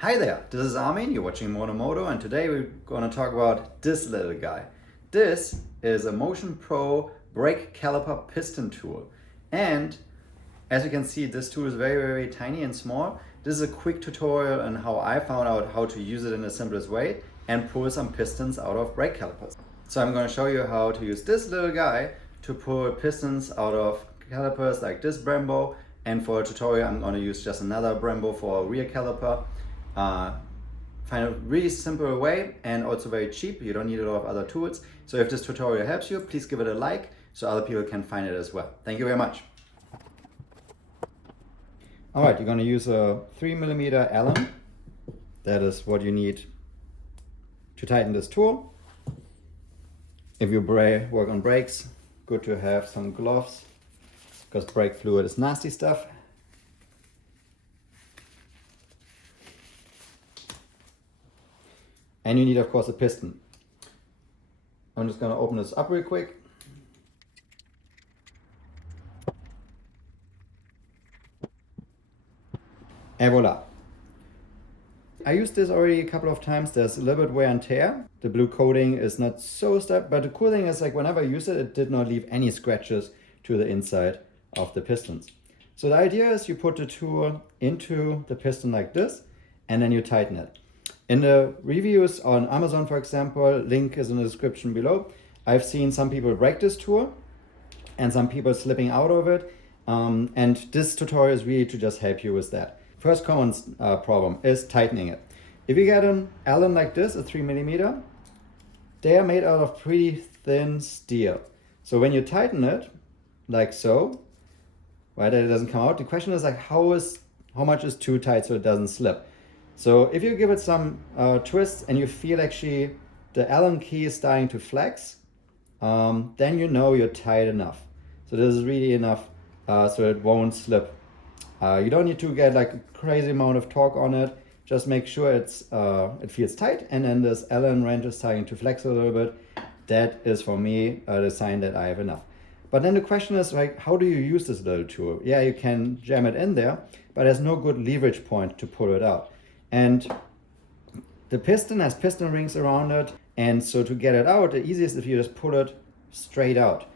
Hi there, this is Armin, you're watching Moto, and today we're going to talk about this little guy. This is a Motion Pro brake caliper piston tool. And as you can see, this tool is very tiny and small. This is a quick tutorial on how I found out how to use it in the simplest way and pull some pistons out of brake calipers. So I'm going to show you how to use this little guy to pull pistons out of calipers like this Brembo. And for a tutorial, I'm going to use just another Brembo for a rear caliper. Find a really simple way and also very cheap. You don't need a lot of other tools. So if this tutorial helps you, please give it a like so other people can find it as well. Thank you very much. All right, you're going to use a 3mm Allen. That is what you need to tighten this tool. If you work on brakes, good to have some gloves because brake fluid is nasty stuff. And you need, of course, a piston. I'm just going to open this up real quick. And voila. I used this already a couple of times. There's a little bit wear and tear. The blue coating is not so stuck, but the cool thing is, like, whenever I use it, it did not leave any scratches to the inside of the pistons. So the idea is you put the tool into the piston like this, and then you tighten it. In the reviews on Amazon, for example, link is in the description below, I've seen some people break this tool and some people slipping out of it. And this tutorial is really to just help you with that. First common problem is tightening it. If you get an Allen like this, a 3mm, they are made out of pretty thin steel. So when you tighten it, like so, right, that it doesn't come out, the question is like, how much is too tight so it doesn't slip? So if you give it some twists and you feel actually the Allen key is starting to flex, then you know you're tight enough. So this is really enough so it won't slip. You don't need to get like a crazy amount of torque on it. Just make sure it feels tight, and then this Allen wrench is starting to flex a little bit. That is for me the sign that I have enough. But then the question is, like, how do you use this little tool? Yeah, you can jam it in there, but there's no good leverage point to pull it out. And the piston has piston rings around it, and so to get it out, the easiest if you just pull it straight out.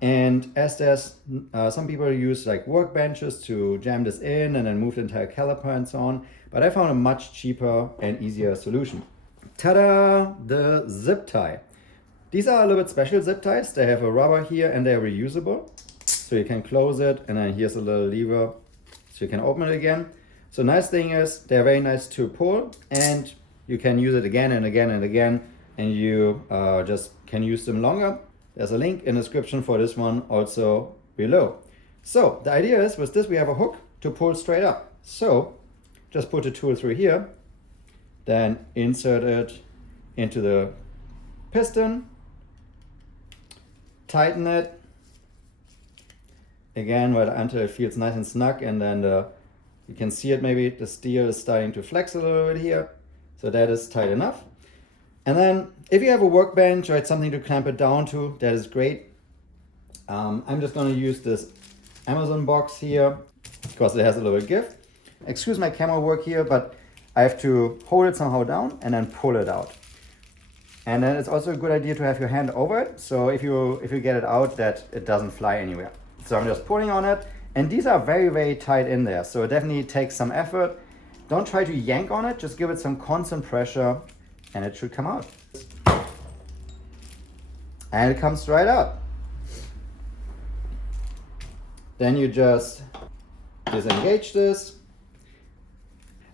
And as there's some people use like workbenches to jam this in and then move the entire caliper and so on, but I found a much cheaper and easier solution. Ta-da! The zip tie. These are a little bit special zip ties. They have a rubber here and they're reusable, so you can close it, and then here's a little lever so you can open it again. So nice thing is they're very nice to pull, and you can use it again and again and again, and you just can use them longer. There's a link in the description for this one also below. So the idea is with this we have a hook to pull straight up. So just put the tool through here, then insert it into the piston, tighten it again until it feels nice and snug, and then you can see it, maybe the steel is starting to flex a little bit here. So that is tight enough. And then if you have a workbench or it's something to clamp it down to, that is great. I'm just going to use this Amazon box here because it has a little give. Excuse my camera work here, but I have to hold it somehow down and then pull it out. And then it's also a good idea to have your hand over it, so if you get it out, that it doesn't fly anywhere. So I'm just pulling on it. And these are very tight in there, so it definitely takes some effort. Don't try to yank on it, just give it some constant pressure and it should come out. And it comes right out. Then you just disengage this.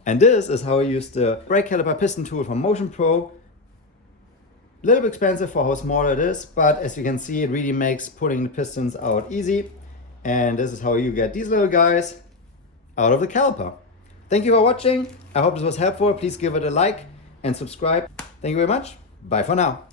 And this is how I use the brake caliper piston tool from Motion Pro. A little bit expensive for how small it is, but as you can see, it really makes pulling the pistons out easy. And this is how you get these little guys out of the caliper. Thank you for watching. I hope this was helpful. Please give it a like and subscribe. Thank you very much. Bye for now.